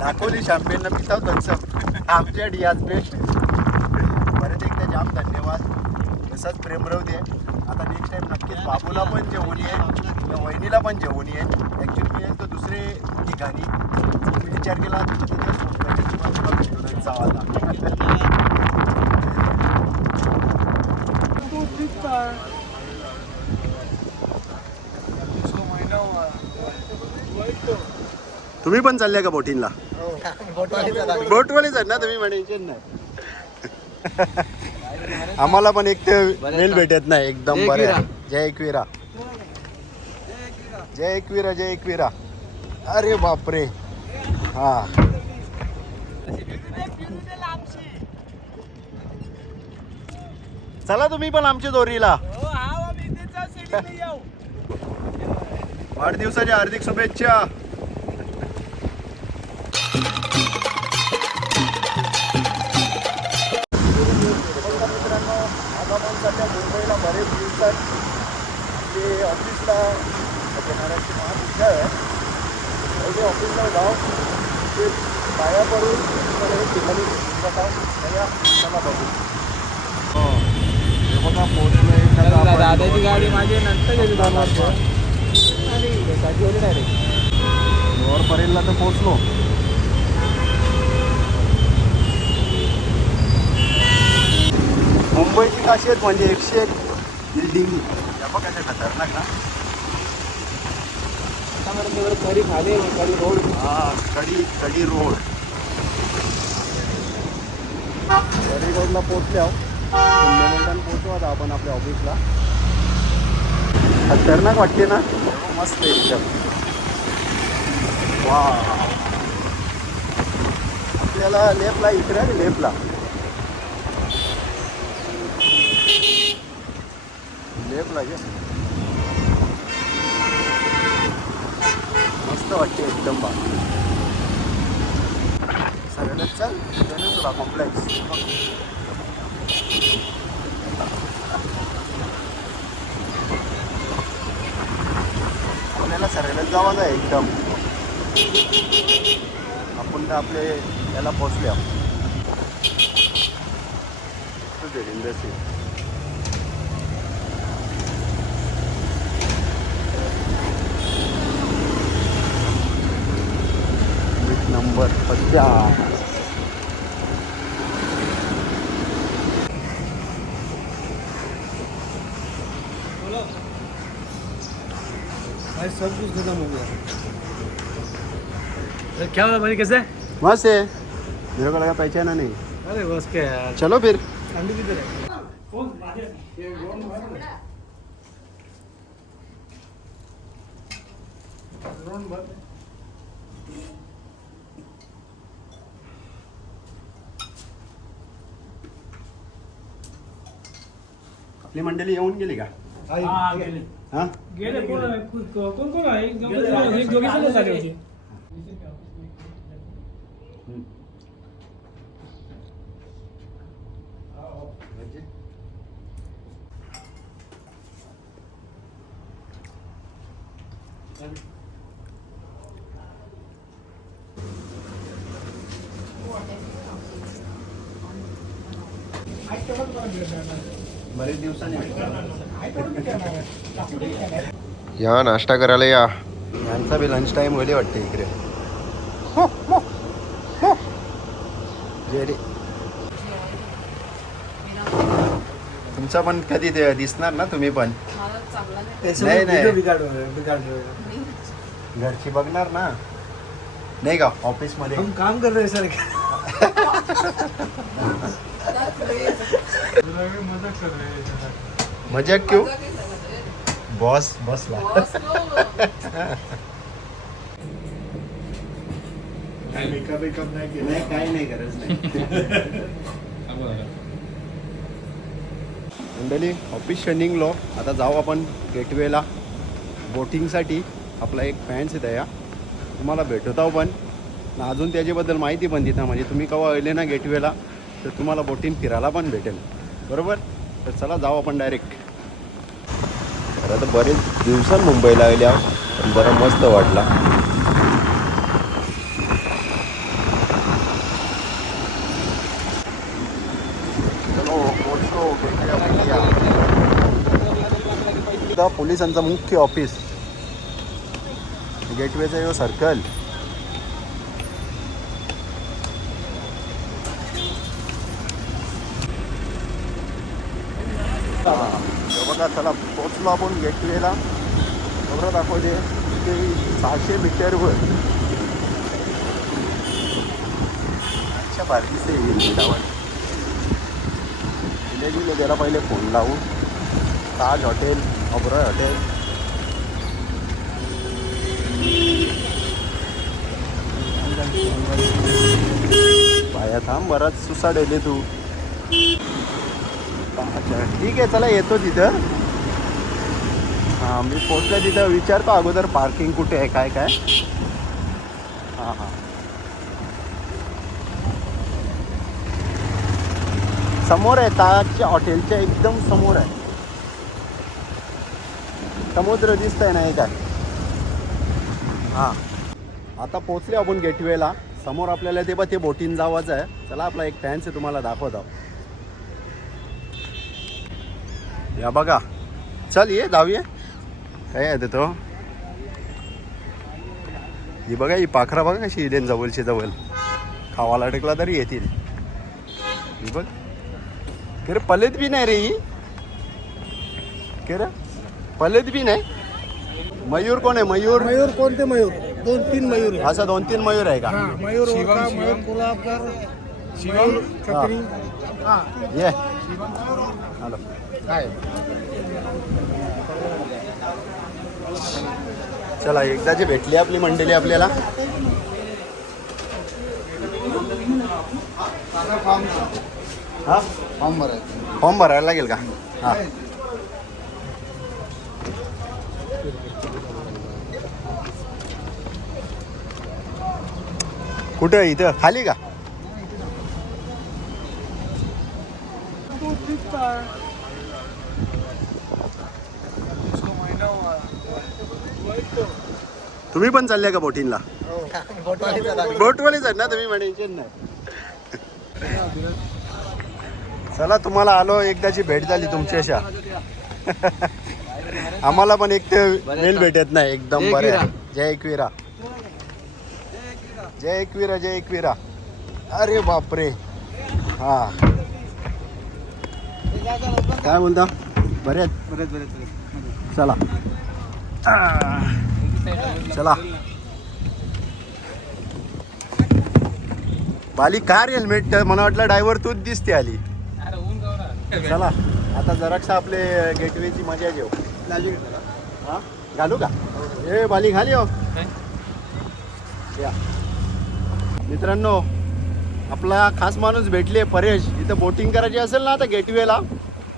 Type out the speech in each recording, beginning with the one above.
दाखवली शॅम्पेन पिता थम्सअप आमच्या डियाज बेस्ट परत एकदा जाम धन्यवाद. तसंच प्रेम राहू दे आता नेक्स्ट टाइम नक्कीच बाबूला पण जेवून ये वहिनीला पण जेवून ये ॲक्च्युली मी तो दुसरे ठिकाणी. मी विचार केला तिथं म्हणजे तुम्ही पण चालले का बोटिंगला? बोटवालेच आहेत ना तुम्ही म्हणायचे नाही. आम्हाला पण एक ते मेल भेटत नाही एकदम बरे जय एकविरा. जय एकविरा जय एकविरा. अरे बापरे. हा. चला तुम्ही पण आमच्या दोरीला. वाढदिवसाच्या हार्दिक शुभेच्छा. दिवसात आपले ऑफिसला घेणाऱ्याची महाविद्यालय आहे पहिले ऑफिसला जाऊ ते पाया पडून हे या चला बघू. हो. दादाची गाडी माझी नंतर गेली दोन वर्ष लोअर परेलला तर पोहोचलो. मुंबईची खासियत म्हणजे एकशे एक बिल्डिंग या कशा खतरनाक ना कधी खाली कडी रोड हा कडी कडी रोड कडी रोडला पोचल्या मिनिटांनी पोहोचू आता आपण आपल्या ऑफिसला खतरनाक वाटते ना मस्त एकदम वा आपल्याला लेफ्टला इकडे आहे लेपला लेफ्टला मस्त वाटते एकदम बा. सरळच चल तुला कॉम्प्लेक्स आपल्याला सरळच जावं आहे एकदम. आपण तर आपले याला पोचले सिंग. नंबर पचास भाई सब कुछ खत्म हो गया। क्या हुआ भाई कैसे? मस्त है। मेरे को लगा पहचाना नहीं। अरे बस क्या यार। चलो फिर। ठंडी किधर है? आपली मंडळी येऊन गेली का? हाँ गेले. हा? गेले कोण कोण कोण आहे? दोघी जण झाले होते बरेच दिवसांनी या नाश्ता करायला या. यांचा बी लंच टाइम होईल वाटते इकडे. जेरी. तुमचा पण कधी ते दिसणार ना तुम्ही पण? नाही, नाही. हो घरची बघणार ना. नाही का? ऑफिसमध्ये. हम काम कर रहे हैं सर हैं मजा क्यों? बॉस बसला मेकअप नाही नाही गरज नाही. मंडळी ऑफिस निघलो आता जाऊ आपण गेटवेला बोटिंगसाठी आपला एक फॅन्स आहे या तुम्हाला भेटत आहो पण. अजून त्याच्याबद्दल माहिती पण देता म्हणजे तुम्ही केव्हा आले ना गेटवेला तर तुम्हाला बोटिंग फिरायला पण भेटेल. बरोबर? तर चला जाऊ आपण डायरेक्ट खरं तर बरेच दिवसात मुंबईला आलेल्या पण बरं मस्त वाटला. पोलिसांचा मुख्य ऑफिस गेटवेचं सर्कल. बघा चला पोचलो आपण गेटवेला बरोबर दाखवते ते सहाशे मीटरवर अच्छा भारी दिसते टावर त्याला पहिले फोन लावून ताज हॉटेल अब्रॉय हॉटेल. पाया थांब बराच सुसाडेले तू. अच्छा. ठीक आहे चला येतो तिथं. हां मी पोचलं तिथं. विचारतो अगोदर पार्किंग कुठे आहे काय काय. हां हां. समोर आहे ताजच्या हॉटेलच्या एकदम समोर आहे. समुद्र दिसतंय आहे नाही काय? हां. आता पोचले आपण गेटवेला समोर आपल्याला ते बा ते बोटीन जावाचं आहे. चला आपला एक फॅन्स आहे तुम्हाला दाखवत. आहो या बघा. चल ये जाऊया काय आहे तो? ही बघा ही पाखरा बघा कशी इलेन जवळची जवळ. खावाला टेकला तरी येतील. ही बघ. के रे पलेत बी नाही रे ही. के रे पलेत बी नाही. मयूर कोण आहे? मयूर? मयूर कोणते मयूर? दोन तीन मयूर आहे. असं दोन तीन मयूर आहे का? हा, मयूर मयूर शिवम? छत्री. हा. ये. हॅलो काय? चला एकदाची भेटली आपली मंडळी आपल्याला. हा? फॉर्म भरायचं. फॉर्म भरायला लागेल का? हा. कुठं इथं? खाली का? तुम्ही पण चालले का बोटीनला बोटवालेच आहेत ना तुम्ही म्हणायचे नाही. चला तुम्हाला आलो एकदाची भेट झाली तुमची अशा. आम्हाला पण एक ते मेल भेटत नाही एकदम बरे. आहे. जय एकविरा. जय एकविरा जय एकविरा. अरे बापरे. हा. काय म्हणता? बरे चला. चला. बाली कार हेल्मेट मला वाटलं ड्रायव्हर तूच दिसते आली. चला. आता जराक्षा आपले गेटवेची मजा घेऊ. हा? घालू का? ए बाली घाली हो. या. मित्रांनो आपला खास माणूस भेटले परेश. इथं बोटिंग करायची असेल ना आता गेटवेला?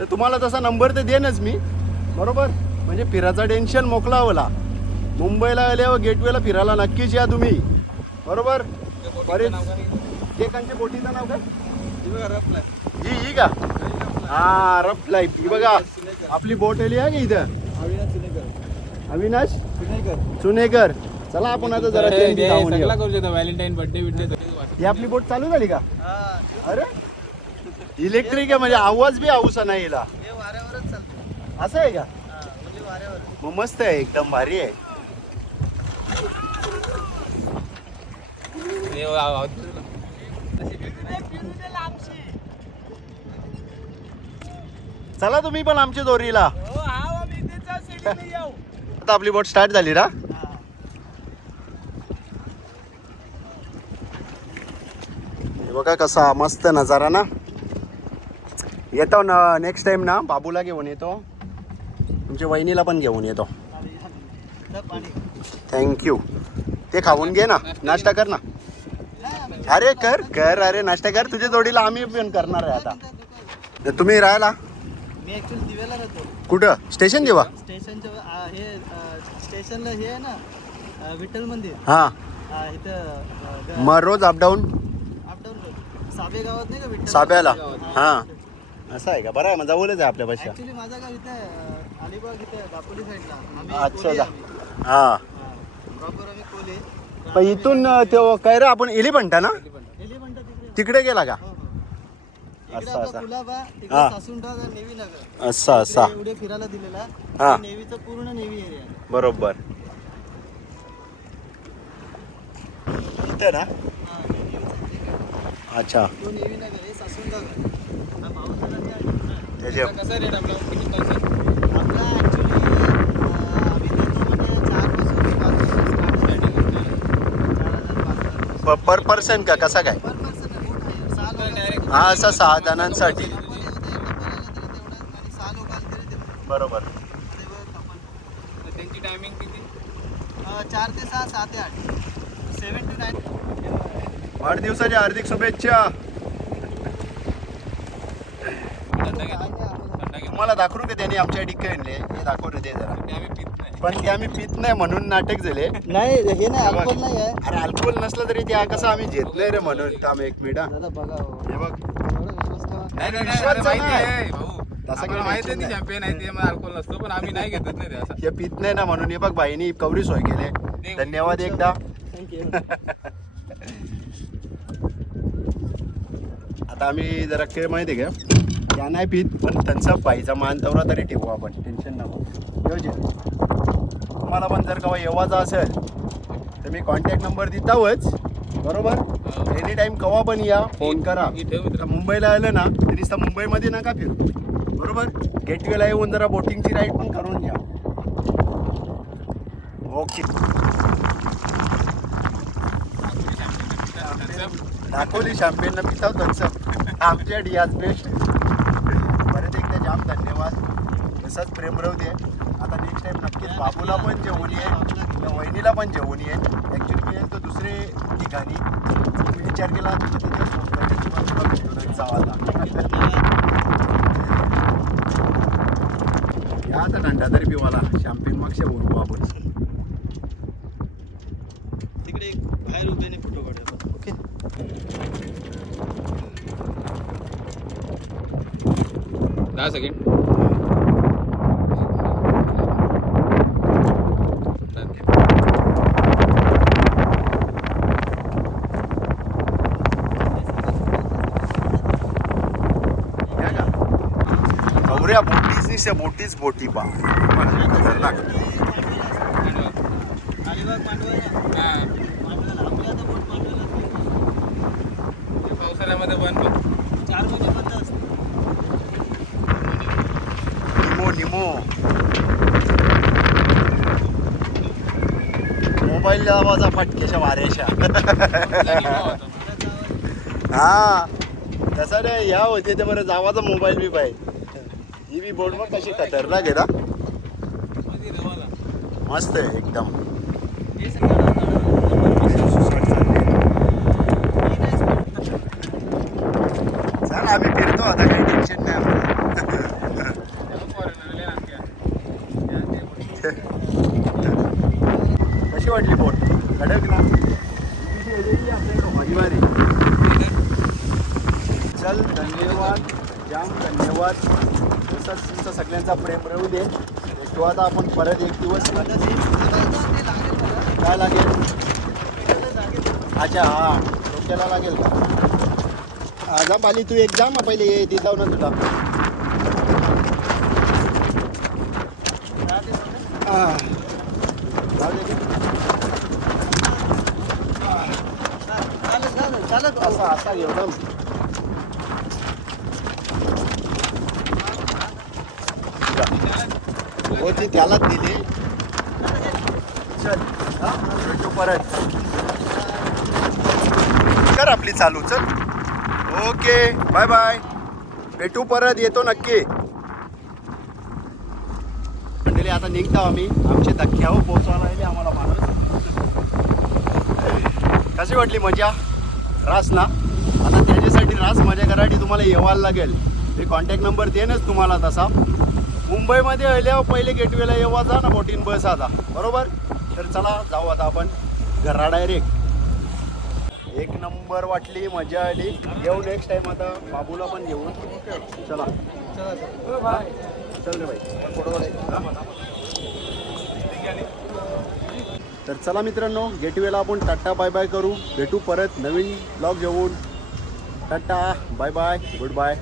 तर तुम्हाला तसा नंबर तर देनच मी. बरोबर? म्हणजे फिरायचा टेन्शन मोकला होला मुंबईला आल्यावर गेटवेला फिरायला नक्कीच या तुम्ही. बरोबर? ते कंचे बोटीचं नाव काय? ही ही का? हा रफ लाईफ ही बघा आपली बोट आली आहे का इथं? अविनाश चुनेकर. चला आपण आता जरा. व्हॅलेंटाईन बर्थडे ही आपली बोट चालू झाली का? अरे इलेक्ट्रिक आहे म्हणजे आवाज बी आऊसा नाही हिला. असं आहे का? मग मस्त आहे एकदम भारी आहे. चला तुम्ही पण आमच्या दोरीला. आता आपली बोट स्टार्ट झाली ना? हे बघा कसा मस्त नजारा ना. येतो ना नेक्स्ट टाइम ना बाबूला घेऊन येतो. तुमच्या वहिनीला पण घेऊन येतो. थँक्यू ते खाऊन घे ना नाश्ता कर ना. अरे कर कर अरे नाश्ता कर. तुझ्या जोडीला आम्ही पण करणार आहे आता. तर तुम्ही राहायला? कुठं? स्टेशन देवा हे स्टेशनला हे ना विठ्ठल मंदिर. हां. इथं मग रोज अपडाऊन अपडाऊन साबे गावात नाही का विठ्ठल साब्याला? हां. असं आहे का? बरं आहे मग जवळच आहे आपल्या पाशी ऍक्च्युली माझं गाव इथं आहे, अ, अलिबाग इथं दापोली साईडला आम्ही अच्छा कोली जा. आम्ही. हां. हा. प्रॉपर आम्ही कोली. पण इथून अं, तो काय रे आपण एलिफंटा ना? तिकडे. तिकडे गेला का? हो हो. इकडे असा आपला असा कुलाबा हा. सासुंडा नगर. असा असा इकडे एवढे फिरायला दिलेला. हा. नेव्हीचं पूर्ण एरिया आहे. बरोबर. इथे ना? हा. अच्छा. तो नेव्ही नगर हे सासुंडा घर कसा रेट आपला? किती पैसे? आपला ॲक्च्युली आम्ही देतो म्हणजे चार पाच पर पर्सन का? कसा काय? पर पर्सन आहे मोठा आहे. सहा लोकांसाठी. हा असा सहा जणांसाठी. कपल येऊ दे, कपल आलं तरी तेवढंच आणि सहा लोक आले तरी तेवढं बरोबर. त्यांची टायमिंग किती? अं, चार ते सहा सहा ते आठ. सेवन टू नाईन वाढदिवसाच्या हार्दिक शुभेच्छा थंडा घे तुम्हाला दाखवू का त्यांनी आमच्या डिक्कनले हे दाखव रे ते जरा आम्ही पित नाही. पण ते आम्ही पित नाही म्हणून नाटक झाले. नाही हे नाही. अल्कोहोल नाही आहे. अरे अल्कोहोल नसलं तरी ते कसं आम्ही घेतलंय रे म्हणून. थांब एक मिनिट हा. दादा बघा हो. हे बघ. एवढा विश्वास ठेवा. नाही नाही नाही विश्वास अरे माहिती नाही. आहे भाऊ. तसं काही आम्हाला माहिती आहे tension ती चॅम्पियन आहे ते अल्कोहोल नसतो पण आम्ही नाही घेतच नाही ते असं. हे पित नाही ना म्हणून. हे बघ बाईनी कवरी सोय केले. धन्यवाद एकदा. Thank you. आता आम्ही जरा खेळ माहिती आहे का? त्या नाही पित पण त्यांचा बाईचा मान तेवढा तरी ठेवू आपण. टेन्शन नको. योजे तुम्हाला पण जर कवा येवाचा असेल तर मी कॉन्टॅक्ट नंबर देतावच बरोबर? एनी टाइम कवा पण या फोन करा. मुंबईला आलं ना तरी मुंबईमध्ये नका फिरू. बरोबर? गेटवेला येऊन जरा बोटिंगची राईड पण करून घ्या ओके दाखवली शॅम्पेन पिताव त्यांचं. आमच्या डियाज बेस्ट जाम धन्यवाद. तसंच प्रेमरव दे. आता नेक्स्ट टाईम नक्कीच बाबूला पण जेवण येईल त्या वहिनीला पण जेवण येईल ॲक्च्युली मी येईल तर दुसरे ठिकाणी. मी विचार केला तिथे आता. या आता थंडा तरी पिवाला मागच्या बोलू आपण तिकडे एक बाहेर उभ्याने फोटो काढूया ओके दहा सेकंड या का गौऱ्या बोटीच बोटी पा खतरनाक अलिबाग मांडवा आहे ना? हा मांडव्याला आपल्या आता बोट मांडव्याला असते. ते पावसाळ्यामध्ये बंद बघ. चार महिने बंद असते निमो निमो मोबाईल आवाजा फटकेशा वाऱ्याशा हा. तसा नाही या होते ते बरं जावाचा मोबाईल बी पाहिजे. ही बी बोर्ड मग कशी खतरनाक आहे ना? मस्त आहे एकदम हे सगळं ही नाही spot. चल आम्ही फिरतो आता काही टेन्शन नाही आम्हाला तेव्हा foreigner लय आणखी आहे. या ते बोट. कशी वाटली बोट कडक ना भारी चल धन्यवाद जाम धन्यवाद तसंच त्यांचा प्रेम राहू दे. तो आता आपण परत एक दिवस काय लागेल? अच्छा हा. डोक्याला लागेल का? जा बाली तू एक जा मग पहिले ये ती जाऊ ना तुला. असा असा घेऊ ना. ती त्यालाच दिली. चल हा, भेटू परत. कर आपली चालू चल. Okay bye bye. भेटू परत येतो नक्की. मंडळी आता निघतो आम्ही. आमचे धक्क्यावर पोहोचवायला राहिले आम्हाला माणूस. कशी वाटली मजा? रास ना? आता त्याच्यासाठी रास मजा करायची तुम्हाला येवायला लागेल. ते कॉन्टॅक्ट नंबर देनच तुम्हाला तसा. मुंबईमध्ये आल्यावर पहिले गेटवेला येवा जा ना बोटीन बस आता. बरोबर? तर चला जाऊ आता आपण घरा डायरेक्ट एक नंबर वाटली मजा आली. येऊ नेक्स्ट टाइम आता. बाबूला पण घेऊन चला. चला चल रे भाई फोटो तर चला मित्रांनो गेटवेला आपण टाटा बाय बाय करू. भेटू परत नवीन ब्लॉग घेऊन. Tata bye bye goodbye.